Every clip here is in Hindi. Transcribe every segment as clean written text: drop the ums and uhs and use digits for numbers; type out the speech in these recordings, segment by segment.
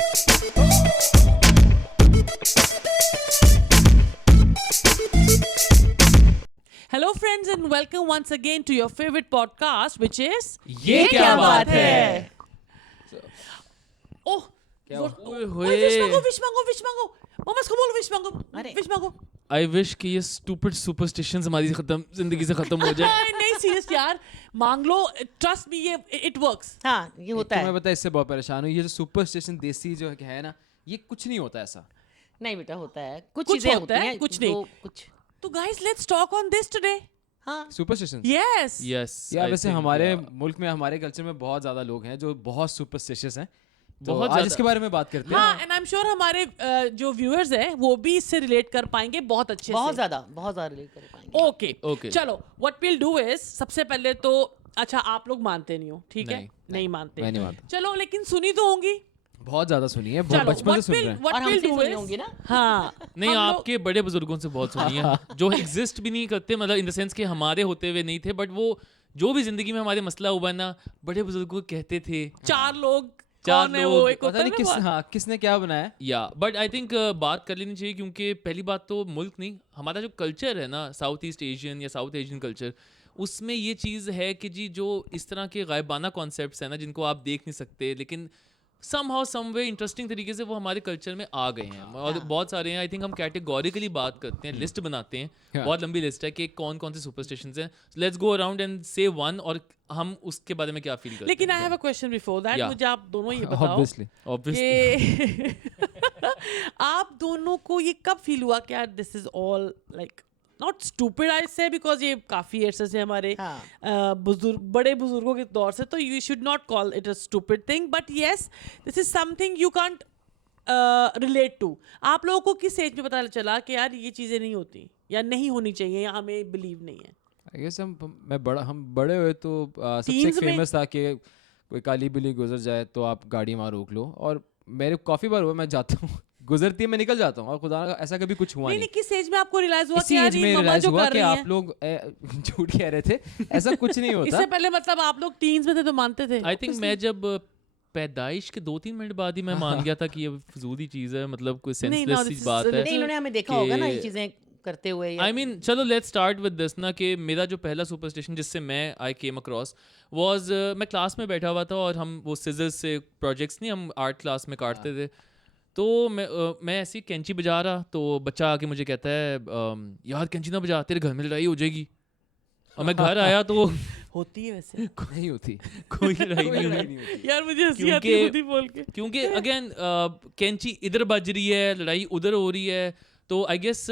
Hello friends and welcome once again to your favorite podcast which is ये क्या बात है? Oh क्या what- हुआ? ओए, wish मांगो मम्मा इसको बोलो wish मांगो आई विश कि ये स्टूपिड सुपरस्टिशंस हमारी जिंदगी से खत्म हो जाए. नहीं सीरियस यार मांग लो ट्रस्ट मी ये इट वर्क्स हाँ ये होता मैं है. बता इससे बहुत परेशान हूँ. ये जो सुपरस्टिशन देसी जो है ना, ये कुछ नहीं होता ऐसा. नहीं बेटा होता है, कुछ कुछ चीजें होता होती है, हैं कुछ जो नहीं. कुछ. तो guys let's talk on this today. हाँ सुपरस्टिशन Yes. Yes. यार I वैसे think, हमारे yeah. मुल्क में, हमारे कल्चर में बहुत ज्यादा लोग हैं जो बहुत सुपरस्टिशियस हैं. तो बहुत आज ज्यादा. इसके बारे में बात करते हैं. हाँ एंड आई एम श्योर हमारे जो व्यूअर्स हैं वो भी इससे रिलेट कर पाएंगे बहुत अच्छे बहुत से. ज्यादा रिलेट कर पाएंगे. Okay Okay. चलो व्हाट विल डू इज सबसे पहले तो अच्छा आप लोग मानते नहीं हो ठीक है नहीं मानते मैं नहीं मानता. चलो लेकिन सुनी तो होंगी. बहुत ज्यादा सुनी है, बहुत चलो बचपन से सुन रहे हैं. और व्हाट विल हमसे डू सुनी इज होंगी ना. हाँ नहीं हम लोग- आपके बड़े बुजुर्गों से बहुत सुनी है जो एग्जिस्ट भी नहीं करते, मतलब इन द सेंस कि हमारे होते हुए नहीं थे, बट वो जो भी जिंदगी में हमारे मसला हुआ ना, बड़े बुजुर्गों कहते थे. चार लोग चार कौन है वो लोग, एक होता पता है नहीं ना किस वो- हाँ किसने क्या बनाया. या बट आई थिंक बात कर लेनी चाहिए, क्योंकि पहली बात तो मुल्क नहीं, हमारा जो कल्चर है ना, साउथ ईस्ट एशियन या साउथ एशियन कल्चर, उसमें ये चीज़ है कि जी जो इस तरह के गायबाना कॉन्सेप्ट्स हैं ना जिनको आप देख नहीं सकते, लेकिन समहाउ समवे इंटरेस्टिंग तरीके से वो हमारे कल्चर में आ गए हैं. और बहुत सारे हैं. आई थिंक हम कैटेगोरिकली बात करते हैं, लिस्ट बनाते हैं, बहुत लंबी लिस्ट है कि कौन कौन से सुपरस्टिशंस हैं. लेट्स गो अराउंड एंड से वन, और हम उसके बारे में क्या फील करते हैं. लेकिन I have a question before that. Yeah. मुझे आप दोनों ये बताओ ऑब्वियसली ऑब्वियसली कि आप दोनों को ये कब फील हुआ कि यार this is all like not stupid I से बिकॉज ये काफी अरसे से हमारे हाँ. बड़े बुजुर्गों के दौर से, तो you should not call it a stupid thing but yes this is something you can't relate to. आप लोगों को किस एज में पता चला कि यार ये चीज़ें नहीं होती या नहीं होनी चाहिए या हमें बिलीव नहीं है? आई गेस हम बड़े हुए तो सबसे Teens में- फेमस था कि कोई काली बिल्ली गुजर जाए तो आप गाड़ी वहाँ रोक लो. और मेरे काफी बार हुआ, मैं जाता हूँ गुजरती है, मैं निकल जाता हूँ, और खुदा ना ऐसा कभी कुछ हुआ नहीं नहीं. नहीं किस एज में आपको रियलाइज हुआ कि इसी यार एज ये में मम्मा रियलाइज जो हुआ कर कि रही आप हैं. लोग झूठ कह रहे थे. ऐसा कुछ नहीं होता. इससे पहले मतलब आप लोग टीन्स में थे तो मानते थे? आई थिंक मैं जब पैदाइश के 2-3 मिनट बाद ही मैं मान गया था कि ये फजूल ही चीज़ है, मतलब कोई नहीं, senseless no, see this is बात है. नहीं इन्होंने हमें देखा होगा ना ये कि- चीजें करते हुए. आई मीन चलो लेट्स स्टार्ट विद दिस ना, कि मेरा जो पहला सुपरस्टिशन जिससे मैं आई केम अक्रॉस वाज, मैं क्लास में बैठा हुआ था और हम वो सिजर्स से प्रोजेक्ट्स नहीं हम आर्ट क्लास में काटते थे. तो मैं ऐसी कैंची बजा रहा, तो बच्चा आके मुझे कहता है यार कैंची ना बजा, तेरे घर में लड़ाई हो जाएगी. और मैं घर आया तो होती है वैसे नहीं होती. कोई लड़ाई कोई नहीं लड़ाई हुई, नहीं होती. यार मुझे हंसी आती है क्योंकि- खुद ही बोल के. क्योंकि अगेन कैंची इधर बज रही है, लड़ाई उधर हो रही है. तो आई गेस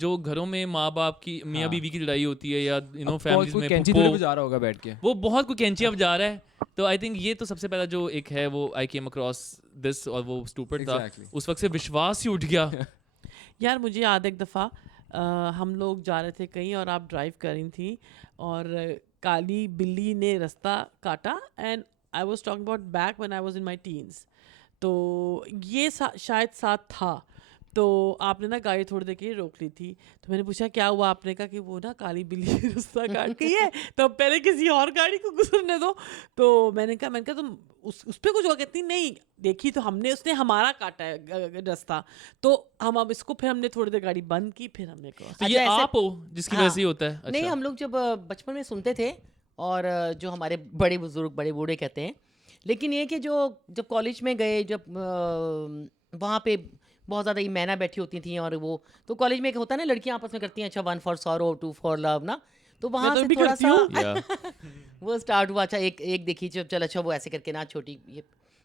जो घरों में माँ बाप की, मियाँ हाँ. बीवी की लड़ाई होती है, या यू नो कोई फैमिलीज में कैंची फूफो, थोड़ी बजा रहा होगा बैठ के. वो बहुत कोई कैंचियाँ बजा रहा है. तो आई थिंक ये तो सबसे पहला जो एक है वो आई केम अक्रॉस दिस, और वो स्टूपिड था. Exactly. उस वक्त से विश्वास ही उठ गया. यार मुझे याद है एक दफ़ा हम लोग जा रहे थे कहीं और आप ड्राइव कर रही थी और काली बिल्ली ने रास्ता काटा and I was talking about back when I was in my teens. तो ये शायद साथ था. तो आपने ना गाड़ी थोड़ी देर के लिए रोक ली थी. तो मैंने पूछा क्या हुआ? आपने कहा कि वो ना काली बिल्ली रास्ता काट गई है तो अब पहले किसी और गाड़ी को गुजरने दो. तो मैंने कहा तुम उस पर कुछ हुआ? कहती नहीं देखी तो हमने, उसने हमारा काटा है रास्ता, तो हम अब इसको फिर हमने थोड़ी देर गाड़ी बंद की, फिर हमने क्रॉस. तो ये अच्छा, ऐसे- आप हो जिसकी हाँ. वजह से ही होता है. नहीं अच्छा. हम लोग जब बचपन में सुनते थे, और जो हमारे बड़े बुजुर्ग बड़े बूढ़े कहते हैं. लेकिन ये कि जो जब कॉलेज में गए, जब वहाँ पे बहुत ज़्यादा मैना बैठी होती थी, और वो तो कॉलेज में एक होता है ना, लड़कियाँ आपस में करती हैं, अच्छा 1 फॉर सॉरो 2 फॉर लव ना, तो वहाँ तो से भी थोड़ा करती सा हूँ. Yeah. वो स्टार्ट हुआ. अच्छा एक देखी चल अच्छा वो ऐसे करके ना, छोटी ये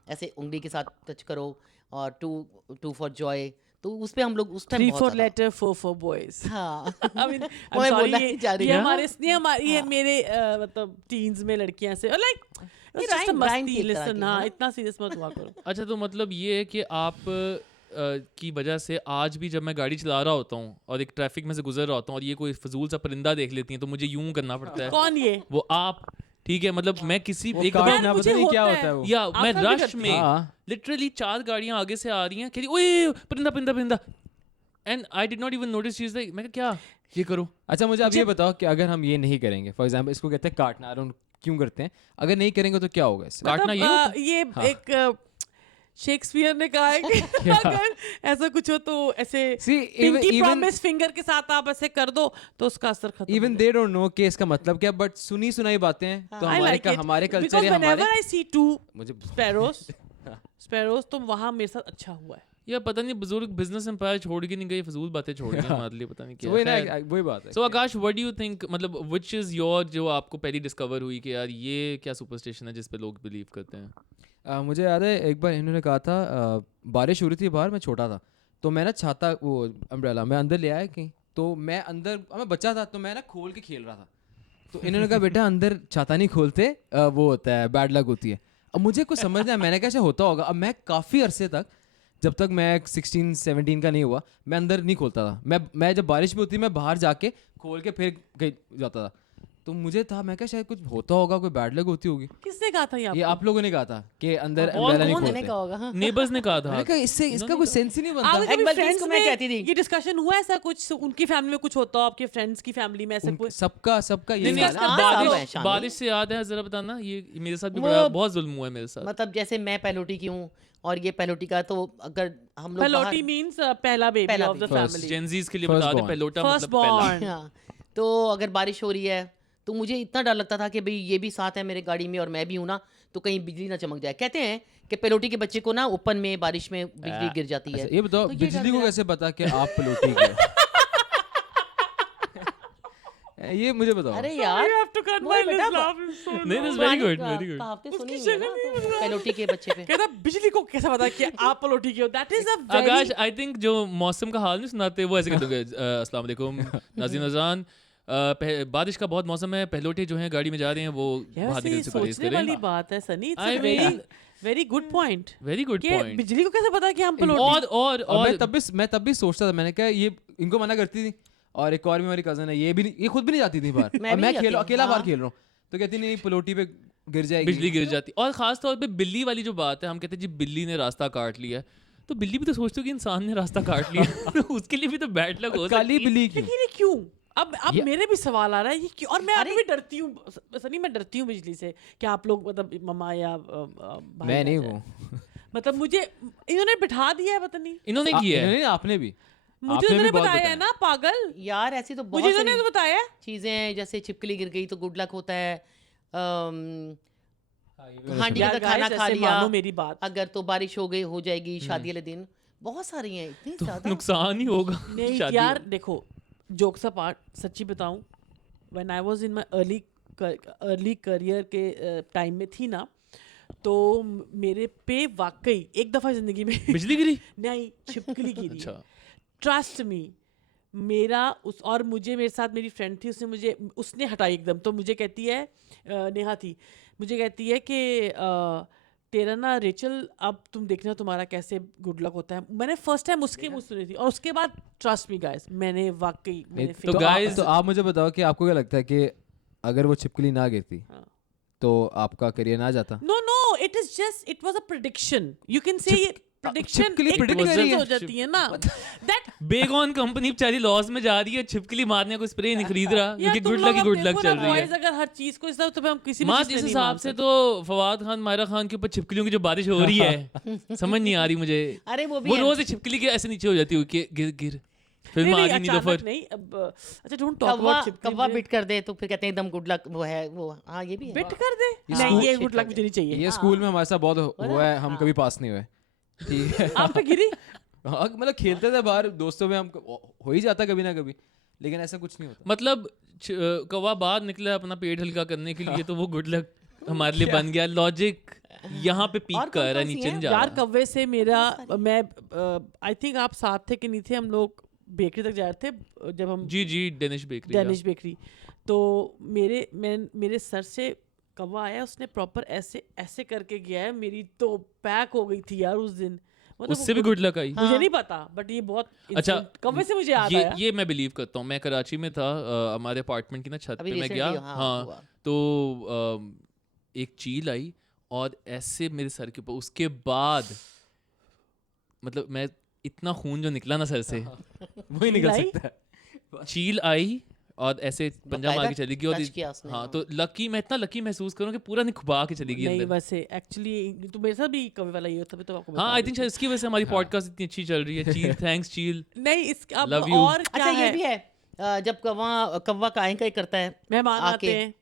ऐसे उंगली के साथ टच करो, और 2 फॉर जॉय. तो उस पे हम लोग उस time 3 for letter 4 for boys. हाँ I mean, I'm मैं sorry, बोलना ही चाह रही ये हूँ. हमारे इसलिए हमारी ये हाँ. मेरे मतलब टीन्स में लड़कियां से लाइक ये rhyme की एक तरह लिसन. की है हाँ ना. इतना सीरियस मत हुआ करो. अच्छा तो मतलब ये है कि आप की वजह से आज भी जब मैं गाड़ी चला रहा होता हूँ और एक ट्रैफिक में से गुजर रहा होता हूँ और ये कोई फजूल सा परिंदा देख लेती हैं, तो मुझे यूं करना पड़ता है. कौन ये? वो आप, ठीक है, मतलब मैं किसी वो एक काटना दफा मुझे पता नहीं क्या होता होता है वो. या आप मैं सब भी रश करते में हाँ. लिटरली 4 गाड़ियां आगे से आ रही हैं, कहती ओए परिंदा परिंदा परिंदा, and I did not even notice चीज. मैं क्या ये करो. अच्छा मुझे आप ये बताओ कि अगर हम ये नहीं करेंगे, फॉर एग्जांपल इसको कहते हैं काटना, क्यों करते हैं? अगर नहीं करेंगे तो क्या होगा इससे? काटना ये होता है? ये हाँ. एक शेक्सपियर ने कहा है कि अगर ऐसा कुछ हो तो ऐसे See, Pinky even promise finger के साथ आप ऐसे कर दो तो उसका असर खत्म हो इवन दे डोंट नो कि इसका मतलब क्या, बट सुनी सुनाई बातें हैं तो I like it. हमारे कल्चर Because है, whenever हमारे I see two मुझे sparrows तो वहाँ मेरे साथ अच्छा हुआ है. या पता नहीं बुजुर्ग बिजनेस एम्पायर छोड़ के नहीं गए, फजूल बातें छोड़ गए हमारे लिए, पता नहीं So वही क्या ना, वही बात है सो आकाश व्हाट डू यू थिंक, मतलब व्हिच इज योर, जो आपको पहली डिस्कवर हुई कि यार ये क्या सुपरस्टिशन है जिस पे लोग बिलीव करते हैं? मुझे याद है एक बार इन्होंने कहा था, बारिश हो रही थी बाहर, मैं छोटा था तो मैं ना छाता, वो अम्ब्रेला मैं अंदर ले आया कहीं, तो मैं अंदर, मैं बच्चा था तो मैं ना खोल के खेल रहा था, तो इन्होंने कहा बेटा अंदर छाता नहीं खोलते, वो होता है बैड लक होती है. अब मुझे कुछ समझ नहीं आया, मैंने कैसे होता होगा. अब मैं काफ़ी अरसे तक, जब तक मैं 16-17 का नहीं हुआ, मैं अंदर नहीं खोलता था. मैं जब बारिश में होती मैं बाहर जाके खोल के फिर कहीं जाता था. तो मुझे था, मैं क्या शायद कुछ होता होगा, कोई बैड लक होती होगी. किसने कहा था ये आप लोगों ने कहा था कि अंदर और umbrella नहीं कौन मैंने खोलते. कहा होगा. हाँ. नेबर्स ने कहा था. मैंने कहा इससे इसका कोई सेंस ही नहीं बनता. आपके एक कभी बार फ्रेंड्स किसको मैं में कहती थी? ये डिस्कशन हुआ ऐसा कुछ, उनकी फैमिली में कुछ होता हो, आपके फ्रेंड्स की फैमिली में ऐसा कुछ? सबका नहीं यही नहीं, हाल है. हाँ, सब है, बारिश शामिल। बारिश से याद है, जरा बताना, ये मेरे साथ भी वो- बड़ा बहुत जुल्म हुआ है मेरे साथ. मतलब जैसे मैं पहलोटी की हूँ और ये पहलोटी का, तो अगर हम लोग पहलोटी मींस पहला बेबी पहला of the baby. Family, Gen Zs के लिए First बता दे, born. पेलोटा फर्स्ट मतलब पहला. बॉर्न. हाँ, तो अगर बारिश हो रही है तो मुझे इतना डर लगता था कि भाई ये भी साथ है मेरे गाड़ी में और मैं भी हूँ ना, तो कहीं बिजली ना चमक जाए. कहते हैं कि पेलोटी के बच्चे को ना ओपन में बारिश में बिजली गिर जाती है. अच्छा, ये बताओ तो ये डर बिजली को मेरा- कैसे पता कि आप पलोटी के? ये मुझे बताओ. अरे यार, You have to cut वो my बेटा, laugh is so नहीं, this is very पुरानी good, very good. कहावतें सुनी उसकी हुई है शक्ल नहीं ना, तो बता। पेलोटी के बच्चे पे. कहता बिजली को कैसे पता कि आप पलोटी के हो? That is a Akash, very I think जो मौसम का हाल नहीं सुनाते वो ऐसे कहते होंगे, अस्सलाम वालेकुम नाज़रीन नज़रान, बारिश का बहुत मौसम है, पहलोटे जो हैं गाड़ी में जा रहे हैं वो बाहर निकलने से परहेज सोचने वाली करें. बात है Sunny. It's I a very mean- very good point very good कि पॉइंट. बिजली को कैसे पता कि हम पलोटी. और और मैं तब भी सोचता था, मैंने कहा ये इनको मना करती थी, और एक और भी हमारी कजन है, ये खुद भी नहीं जाती थी बाहर. मैं और भी मैं नहीं जाती हूँ, अकेला बाहर हाँ। खेल रहा हूँ, तो कहती नहीं पलोटी पे गिर जाएगी. बिजली गिर जाती. और खास तौर पे बिल्ली वाली जो बात है, हम कहते हैं जी बिल्ली ने रास्ता काट लिया, तो बिल्ली भी तो सोचती हो कि इंसान ने रास्ता काट लिया. तो उसके लिए भी तो बैड लक हो काली सकती है. बिल्ली की. लेकिन ये क्यों? अब मेरे भी सवाल आ रहा है ये क्यों? और मैं अभी भी डरती हूँ सनी, मैं डरती हूँ बिजली से. क्या आप लोग मतलब मम्मा या भाई मैं नहीं ना हूँ. जाए? मतलब मुझे इन्होंने बिठा दिया है, पता नहीं इन्होंने किया है. नहीं, आपने भी. मुझे आपने भी इन्होंने बहुत बताया है ना, पागल. यार ऐसी तो मुझे बहुत इन्होंने सारी तो बताया है. चीजें, जैसे छिपकली गिर गई तो गुड लक होता है. हांडी यार का guys, खाना खा ऐसे लिया मानो मेरी बात. अगर तो बारिश हो जाएगी शादी वाले दिन. बहुत सारी हैं, इतनी ज्यादा. नुकसान ही होगा. नहीं शादी यार में. देखो, जोक्स अपार्ट, सच्ची बताऊं, when I was in my early career के टाइम में थी ना, तो मेरे पे वाकई एक दफ़ा ज़िंदगी में बिजली गिरी. नहीं, छिपकली गिरी. अच्छा. Trust me. मेरे साथ मेरी फ्रेंड थी, उसने हटाई एकदम. तो मुझे कहती है, नेहा थी, मुझे कहती है कि तेरा ना रेचल, अब तुम देखना तुम्हारा कैसे गुड लक होता है. मैंने फर्स्ट टाइम उसके मुंह सुनी थी, और उसके बाद ट्रस्ट मी गाइस, मैंने वाकई मैंने तो figure- guys- तो आप मुझे बताओ कि आपको क्या लगता है कि अगर वो छिपकली ना गिरती हाँ. तो आपका करियर ना जाता? No, it was a prediction. You can say it. Prediction छिपकली एक predict prediction कर रही है. हो जाती है ना. That बेगॉन कंपनी बेचारी लॉस में जा रही है, छिपकली मारने को स्प्रे नहीं खरीद रहा यार क्योंकि तुम गुड लोग लक अब गुड देखो लक ना, चल रही boys है. अगर हर चीज को इस तरह, तो फिर हम किसी भी माँ चीज जिस से नहीं हिसाब मान से सकते. तो फवाद खान मायरा खान के ऊपर छिपकलियों की जो बारिश हो रही है समझ नहीं आ रही मुझे. अरे वो भी वो है। रोज ही छिपकली के ऐसे नीचे हो जाती हुई कि गिर गिर फिर नहीं, में नहीं, आगे अचानक नीलोफर. नहीं. अब अच्छा, डोंट टॉक कव्वा अबाउट छिपकली. कव्वा बिट कर दे तो फिर कहते हैं एकदम गुड लक वो है वो. हाँ, ये भी है. बिट कर दे. ये नहीं, स्कूल- ये गुड लक मुझे नहीं चाहिए. ये स्कूल में हमारे साथ बहुत हुआ है, हम कभी पास नहीं हुए. ठीक है. आप पे गिरी. हाँ, मतलब खेलते थे बाहर दोस्तों में, हम हो ही जाता कभी ना कभी, लेकिन ऐसा कुछ नहीं होता. मतलब कौवा बाहर निकला अपना पेट हल्का करने के लिए, तो वो गुड लक हमारे लिए बन गया. लॉजिक यहाँ पे और पीक कौन कर रहा है, कौन सी नीचे हैं? नहीं जा यार रहा. कव्वे से मेरा, मैं आई थिंक आप साथ थे कि नहीं थे, हम लोग बेकरी तक जा रहे थे जब हम, जी जी, डेनिश बेकरी. Danish bakery. तो मेरे सर से कव्वा आया, उसने प्रॉपर ऐसे ऐसे करके गया है, मेरी तो पैक हो गई थी यार उस दिन. मतलब उससे भी गुड लक आई. मुझे नहीं पता, बट ये बहुत अच्छा, कव्वे से मुझे याद आया. ये मैं बिलीव करता हूँ. मैं कराची में था, हमारे अपार्टमेंट की ना छत अभी पे मैं recently, गया. हाँ, हाँ, हुआ। तो एक चील आई और ऐसे मेरे सर के ऊपर, उसके बाद मतलब मैं इतना खून जो निकला ना सर से, वही निकल लाई? सकता है. चील आई और ऐसे पंजा मार के चली गई और touch किया उसने, हाँ, तो लकी, मैं इतना लकी महसूस करूँ कि पूरा नहीं खुबा के चली गई नहीं अंदर। वैसे एक्चुअली तो मेरे साथ भी कभी वाला ये होता है, तो आपको हाँ, बता आई रही थिंक थी। शायद इसकी वजह से हमारी पॉडकास्ट इतनी अच्छी चल रही है। चील, थैंक्स चील। नहीं इस अब Love you. और क्या अच्छा ये है, भी है जब कौवा काई करता है, मेहमान आके आते हैं,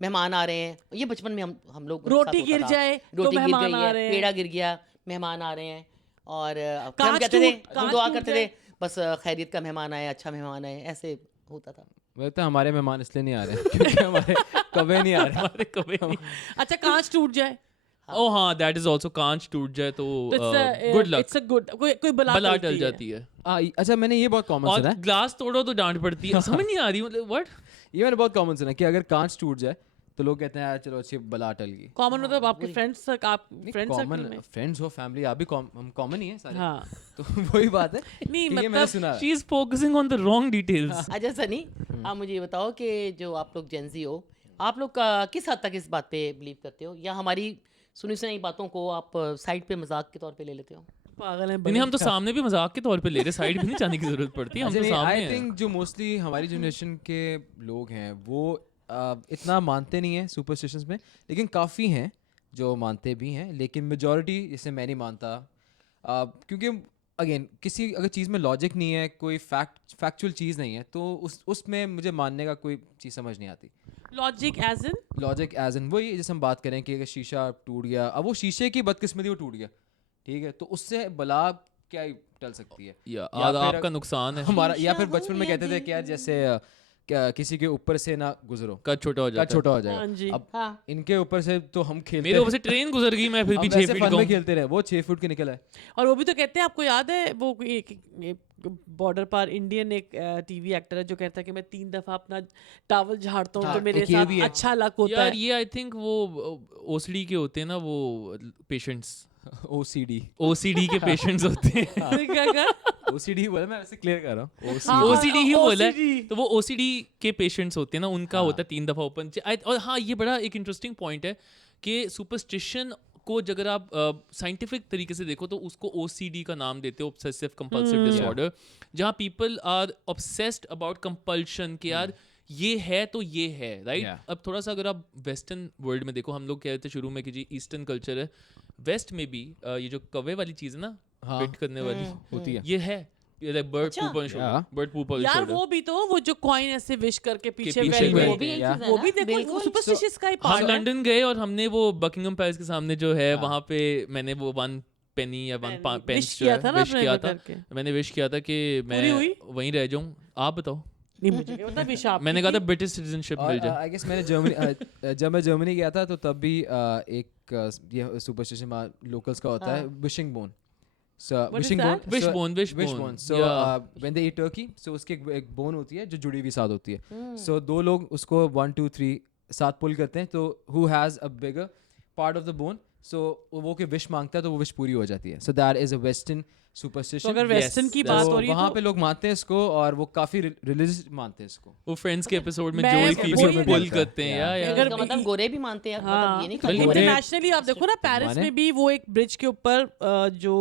मेहमान आ रहे हैं, ये बचपन में हम लोग रोटी गिर जाए तो रोटी गिर मेहमान गई आ है, रहे हैं। पेड़ा गिर गया, मेहमान आ रहे हैं, और फिर कांच हम कहते थे, टूट- हम कांच दुआ टूट करते जाए। थे बस खैरियत का मेहमान आए, अच्छा मेहमान आए, ऐसे होता था। वैसे तो हमारे मेहमान इसलिए नहीं आ रहे क्योंकि हमारे कभी नहीं आ रहे। हमारे कभी नहीं। अच्छा कांच टूट जाए ओ हाँ, दैट इज आल्सो, कांच टूट जाए तो तो good luck, it's a good, कोई बला बला टलती टल है। जाती है। अच्छा मैंने ये बहुत कॉमन और सुना है, ग्लास तोड़ो तो डांट पड़ती है। समझ नहीं आ रही, मतलब व्हाट। ये मैंने बहुत कॉमन सुना है कि अगर कांच टूट जाए तो लोग कहते हैं यार चलो अच्छी बला टल गई। कॉमन मतलब आपके फ्रेंड्स तक, आप फ्रेंड सर्कल कॉमन में। फ्रेंड्स हो, फैमिली, आप भी हम कॉमन ही है सारे। हाँ तो वही बात है नहीं, कि ये मैंने मतलब सुना है। She is focusing on the wrong details. अच्छा सनी, आप मुझे ये बताओ कि जो आप लोग जेंजी हो, आप लोग किस हद तक इस बात पे बिलीव करते हो, या हमारी सुनी सुनाई बातों को आप साइड पे मजाक के तौर पे ले लेते हो? पागल है नहीं, हम तो सामने भी मजाक के तौर पे ले रहे, साइड भी नहीं जाने की जरूरत पड़ती, हम तो सामने आई हैं। थिंक जो मोस्टली हमारी जनरेशन के लोग हैं वो इतना मानते नहीं है सुपरस्टिशंस में, लेकिन काफ़ी हैं जो मानते भी हैं, लेकिन मेजॉरिटी जैसे मैं नहीं मानता, क्योंकि अगेन किसी अगर चीज़ में लॉजिक नहीं है, कोई फैक्चुअल चीज़ नहीं है, तो उसमें मुझे मानने का कोई चीज़ समझ नहीं आती। Logic as in logic as in वही जैसे हम बात करें कि अगर शीशा टूट गया, अब वो शीशे की बदकिस्मती वो टूट गया, ठीक है, तो उससे बला क्या ही टल सकती है, या या फिर आपका नुकसान है, हमारा, या फिर शीशा बचपन हो में या कहते थे कि यार जैसे किसी के ऊपर से ना गुजरो, कद छोटा हो कद जाता छोटा हो हाँ जाएगा। जी। अब हाँ, इनके ऊपर से तो हम खेलते मेरे ऊपर से ट्रेन गुजर गई, मैं फिर भी हम 6 वैसे फीट फन का में हूँ। खेलते रहे, वो 6 फुट के निकला है। और वो भी तो कहते हैं, आपको याद है वो बॉर्डर पर इंडियन एक टीवी एक्टर है जो कहता है कि मैं 3 दफा अपना टावल झाड़ता हूँ हाँ, तो मेरे एक ये साथ भी है। अच्छा लक होता यार है। ये आई थिंक वो ओसीडी के होते हैं ना, वो पेशेंट्स, OCD ओसीडी के पेशेंट्स होते हैं। क्या क्या? OCD बोला, मैं वैसे क्लियर कर रहा हूँ। हाँ, ओसीडी ही बोला है, OCD। तो वो ओसीडी के पेशेंट्स होते हैं ना, उनका होता है 3 दफा ओपन। और हाँ, ये बड़ा एक इंटरेस्टिंग पॉइंट है कि सुपरस्टिशन को अगर आप साइंटिफिक तरीके से देखो तो उसको ओसीडी का नाम देते हो, ऑब्सेसिव कंपल्सिव डिसऑर्डर, जहाँ people are obsessed about compulsion कि यार ये है तो ये है, राइट। Yeah. अब थोड़ा सा अगर आप वेस्टर्न वर्ल्ड में देखो, हम लोग कह रहे थे शुरू में कि जी ईस्टर्न कल्चर है, वेस्ट में भी ये जो कवे वाली चीज़ है ना, हाँ। फिट करने वाली, होती है। ये है, बर्ड अच्छा। Poop on shoulder, Yeah. Bird poop on यार शोल्डर। वो भी तो वो जो कॉइन ऐसे विश करके पीछे पीछे वेल वेल में, वो भी एक Yeah. चीज़ है वो ना, भी देखो बिल्कुल। सुपरस्टिशियस का ही हम पार्ट है। लंदन गए और हमने वो बकिंगम पैलेस के सामने जो है वहाँ पे मैंने वो 1 पेनी या 1 पेंस विश किया था ना विश अपने किया को था, करके। मैंने विश किया था कि मैं हुई? वहीं रह जाऊँ। आप बताओ। नहीं मुझे क्या पता विश आपकी मैंने कहा था थी। ब्रिटिश सिटीजनशिप मिल और जाए। आई गेस मैंने जर्मनी जब मैं जर्मनी गया था तो तब भी ये सुपरस्टिशन लोकल्स का होता है, wishing bone. So What is wishing that? bone, Wishbone, so, wishbone. So Yeah. when they eat turkey, so उसकी एक बोन होती है जो जुड़ी हुई साथ होती है। So 2 लोग उसको 1 2 3 साथ पुल करते हैं, तो who has a bigger part of the bone, so वो के विश मांगता है तो वो विश पूरी हो जाती है। So that is a western तो superstition। अगर वेस्टर्न की Yes, बात तो हो रही है वहाँ तो पे लोग मानते हैं इसको, और वो काफी रिलीजियस मानते हैं इसको। वो फ्रेंड्स के एपिसोड में मैं जोई वो फीबी ये पुल करता है। करते हैं Yeah. यार। अगर इसका मतलब गोरे भी मानते हैं, हाँ, मतलब ये नहीं खाली गोरे- इंटरनेशनली आप देखो ना, पेरिस माने? में भी वो एक ब्रिज के ऊपर जो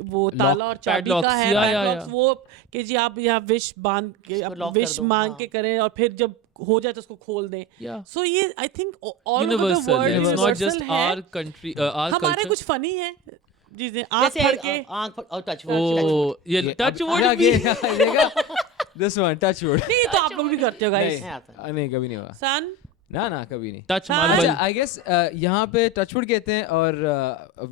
वो ताला और चाबी padlocks, का है, या, या, padlocks, या। वो कि जी आप यहाँ विश बांध के इसको lock कर विश दो, मांग हाँ। के करें और फिर जब हो जाए तो उसको खोल दें। Yeah. सो ये I think all over the universal world है, इट्स नॉट जस्ट यूनिवर्सल है। आवर कंट्री, आवर हमारे कल्चर। कुछ फनी है चीजें, आँख जैसे फड़ के आँख और टच ओ ये टच वुड भी। This one touch wood. नहीं तो आप लोग भी करते हो गाइस। नहीं कभी नहीं हुआ। सन ना कभी नहीं। टच हाँ, मार्बल। अच्छा आई गेस यहाँ पे टचवुड कहते हैं, और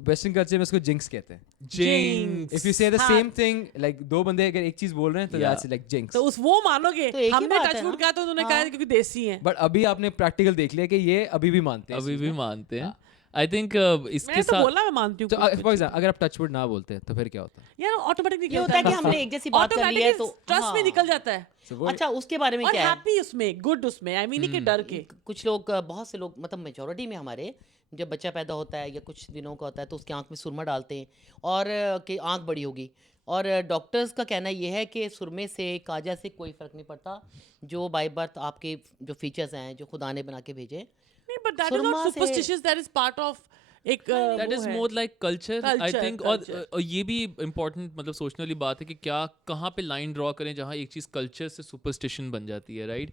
वेस्टर्न कल्चर में उसको जिंक्स कहते हैं। जिंक्स। इफ यू से द हाँ। सेम थिंग, लाइक 2 बंदे अगर एक चीज बोल रहे हैं तो Yeah. That's like jinx. तो उस वो मानोगे, तो एक ही हमने बात है टचवुड ना। कहा तो उन्होंने कहा क्योंकि देसी हैं। बट अभी आपने प्रैक्टिकल देख लिया कि ये अभी भी मानते हैं। अभी भी मानते हैं। आई थिंक इसके मैंने तो साथ बोला मैं मानती हूँ तो कुछ। फॉर एग्जांपल अगर आप टचवुड ना बोलते हैं तो फिर क्या होता है? यार ऑटोमेटिकली ये होता है कि हमने एक जैसी बात कर ली है तो ट्रस्ट में हाँ। निकल जाता है So वो अच्छा उसके बारे में और क्या है? हैप्पी उसमें, गुड उसमें, आई मीन के डर के। कुछ लोग, बहुत से लोग, मतलब मेजोरिटी में हमारे, जब बच्चा पैदा होता है या कुछ दिनों का होता है तो उसकी आंख में सुरमा डालते हैं और कि आंख बड़ी होगी, और डॉक्टर्स का कहना ये है कि सुरमे से काजा से कोई फ़र्क नहीं पड़ता, जो बाय बर्थ आपके जो फीचर्स हैं जो खुदा ने बना के भेजे। नहीं बट दैट इज सुरमा नॉट से- superstitious, that is part of एक that is more like culture I Culture, think culture. और ये भी इम्पोर्टेंट मतलब सोचने वाली बात है कि क्या कहाँ पे लाइन ड्रॉ करें जहाँ एक चीज़ कल्चर से सुपरस्टिशन बन जाती है, राइट?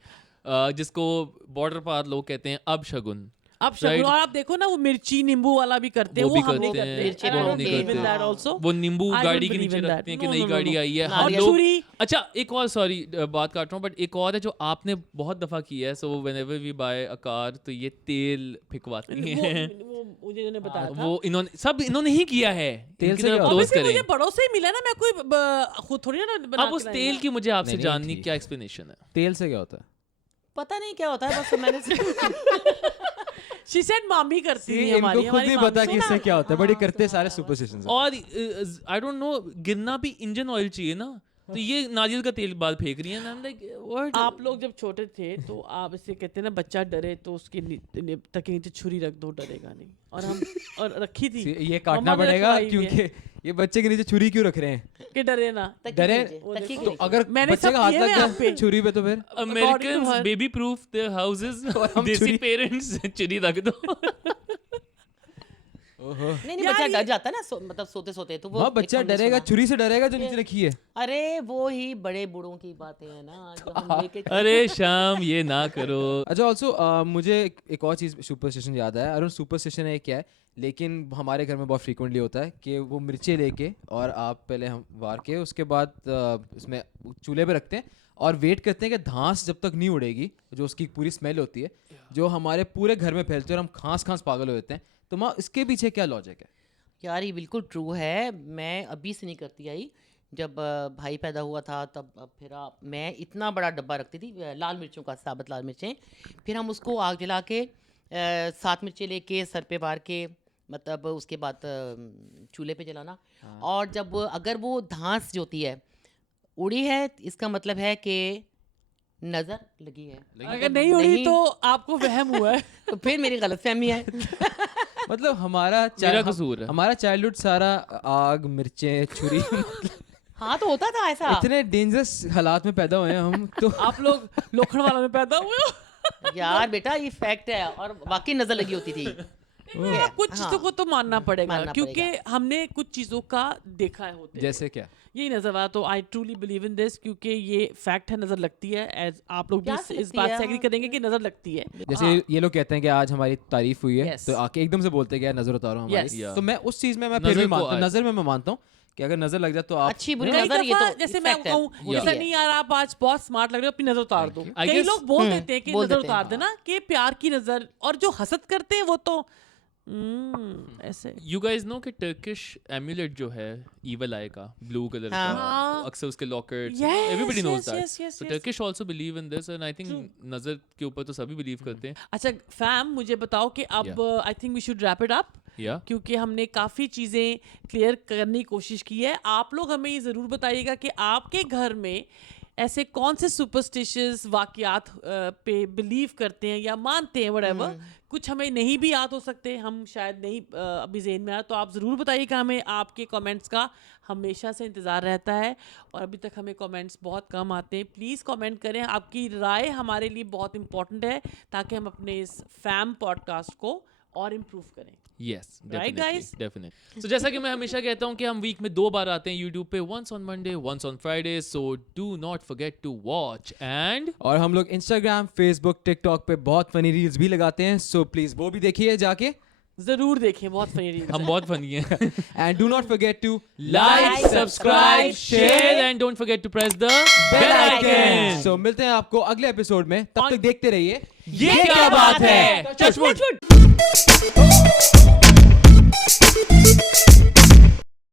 जिसको बॉर्डर पार लोग कहते हैं अब शगुन। अब शगुन, और आप देखो ना वो मिर्ची नींबू वाला भी करते हैं, वो भी हम नहीं करते हैं, करते। वो I हम don't नहीं believe in करते। that also. वो नींबू I don't गाड़ी के believe नीचे in that. रखते हैं कि No, नई no, no, गाड़ी no. आई है। हम नारियल लोग छुरी। अच्छा एक और सॉरी बात काट रहा हूँ, बट एक और है जो आपने बहुत दफ़ा किया है। So whenever we buy a car तो ये तेल फिकवाती हैं। वो मुझे इन्होंने बताया था। वो इन्होंने ही किया है। तेल इनकी से तरफ क्या close Obviously करें। मुझे बड़ों से ही मिला ना, मैं कोई खुद थोड़ी ना बना अब के उस लाई तेल ना। की मुझे आपसे नहीं, जाननी ठीक। क्या एक्सप्लेनेशन है? तेल से क्या होता है? पता नहीं क्या होता है, बस मैंने She said मामी करती थी इनको हमारी, खुद हमारी नहीं मामी पता कि सुना। इससे क्या होता है, बट ये हाँ, करते सुना सारे है, सुपरस्टिशंस और आई डोंट नो, गिरना भी इंजन ऑयल चाहिए ना, तो ये नारियल का तेल बाल फेंक रही है ना। लाइक आप लोग जब छोटे थे तो आप इसे कहते हैं ना, बच्चा डरे तो उसके तक के नीचे छुरी रख दो, डरेगा नहीं। और हम और रखी थी ये काटना मम्मा ने पड़ेगा रखवाई हुई है क्योंकि ये बच्चे के नीचे छुरी क्यों रख रहे हैं? कि डरे ना। डरे तकिए तो अगर मैंने बच्चे सब का हाथ किए लग हुए गया आप पे। छुरी पे तो फिर Americans her- baby proof their houses, और हम देसी छुरी- पेरेंट्स चुरी रख दो। ओहो नहीं यार बच्चा ये- डर जाता है ना, मतलब सोते सोते तो वो हाँ एक बच्चा हमने डरेगा, सुना। छुरी से डरेगा जो नीचे रखी है। अरे वो ही बड़े बूढ़ों की बातें हैं ना, जो हम लेके अरे शाम ये ना करो। अच्छा ऑल्सो मुझे एक और चीज़ सुपरस्टिशन याद आया। अरुण सुपरस्टिशन है क्या है, लेकिन हमारे घर में बहुत फ्रीक्वेंटली होता है कि वो मिर्चें लेके और आप पहले हम वार के उसके बाद उसमें चूल्हे पे रखते हैं और वेट करते हैं कि धांस जब तक नहीं उड़ेगी, जो उसकी पूरी स्मेल होती है जो हमारे पूरे घर में फैलती है और हम खांस पागल हो जाते हैं। तो माँ इसके पीछे क्या लॉजिक है? यार ये बिल्कुल ट्रू है। मैं अभी से नहीं करती आई, जब भाई पैदा हुआ था तब फिर मैं इतना बड़ा डब्बा रखती थी लाल मिर्चों का, साबुत लाल मिर्चें। फिर हम उसको आग जला के 7 मिर्चें लेके सर पे वार के, मतलब उसके बाद चूल्हे पे जलाना। और जब अगर वो धांस जो होती है उड़ी है, इसका मतलब है कि नज़र लगी है। अगर नहीं उड़ी तो आपको वहम हुआ है। तो फिर मेरी गलतफहमी है। मतलब हमारा मेरा कसूर है। हमारा चाइल्डहुड सारा आग मिर्चें छुरी हाँ तो होता था ऐसा। इतने डेंजरस हालात में पैदा हुए हैं हम तो। आप लोग लोखंड वाला में पैदा हुए हो। यार बेटा ये फैक्ट है, और वाकई नजर लगी होती थी। कुछ चीजों को तो मानना पड़ेगा, मानना क्योंकि पड़ेगा। हमने कुछ चीजों का देखा है होते जैसे क्या? यही नजर आया। तो I truly believe in this, क्योंकि ये फैक्ट है, नजर लगती है। एज आप लोग भी प्यास इस लगती बात है, से एग्री हाँ। करेंगे कि नजर लगती है। जैसे ये लोग कहते हैं कि आज हमारी तारीफ हुई है Yes. तो आके एकदम से बोलते हैं कि यार नजर उतारो हमारी। Yes. Yeah. तो मैं उस चीज में मैं फिर नज़र भी को मानता हूँ, आज- नजर में मैं मानता हूँ कि अगर नजर लग जाए तो आप अच्छी बुरी कई नजर ये दफा तो जैसे मैं fact है। कहूँ होती जैसा है। नहीं यार आप आज बहुत स्मार्ट लग रहे हो, अपनी नजर उतार दो। I कई guess- लोग बोल देते हैं कि बोल नजर देते हैं, उतार देना, कि प्यार की नजर। और जो हसद करते हैं वो तो ऐसे। यू गाइस नो कि टर्किश एम्यूलेट जो है इवल आई का, ब्लू कलर का, हाँ। अक्सर उसके lockets, Yes, everybody knows yes, yes, yes, that. yes. Turkish also believe in this, and I think नजर के ऊपर तो सभी बिलीव करते हैं। अच्छा फैम, मुझे बताओ कि अब I think we should wrap it up, या क्योंकि हमने काफ़ी चीज़ें क्लियर करने की कोशिश की है। आप लोग हमें ये ज़रूर बताइएगा कि आपके घर में ऐसे कौन से सुपरस्टिशियस वाक़यात पे बिलीव करते हैं या मानते हैं, व्हाटएवर। कुछ हमें नहीं भी याद हो सकते, हम शायद नहीं अभी ज़हन में आया, तो आप ज़रूर बताइएगा हमें। आपके कमेंट्स का हमेशा से इंतज़ार रहता है, और अभी तक हमें कमेंट्स बहुत कम आते हैं। प्लीज़ कमेंट करें, आपकी राय हमारे लिए बहुत इंपॉर्टेंट है, ताकि हम अपने इस फैम पॉडकास्ट को और इम्प्रूव करें। Yes Right, guys? डेफिनेटली। सो जैसा कि मैं हमेशा कहता हूँ कि हम वीक में 2 बार आते हैं यूट्यूब पे, once on Monday, once on Friday. So do not forget to watch. And और हम लोग इंस्टाग्राम, फेसबुक, टिकटॉक पे बहुत फनी रील्स भी लगाते हैं, सो प्लीज वो भी देखिए जाके। ज़रूर देखें, बहुत फनी रील्स हम बहुत फनी हैं। And do not forget to like, subscribe, share, and don't forget to press the bell icon. So मिलते हैं आपको अगले एपिसोड में, तब तक देखते रहिए ये क्या बात है। Touch wood.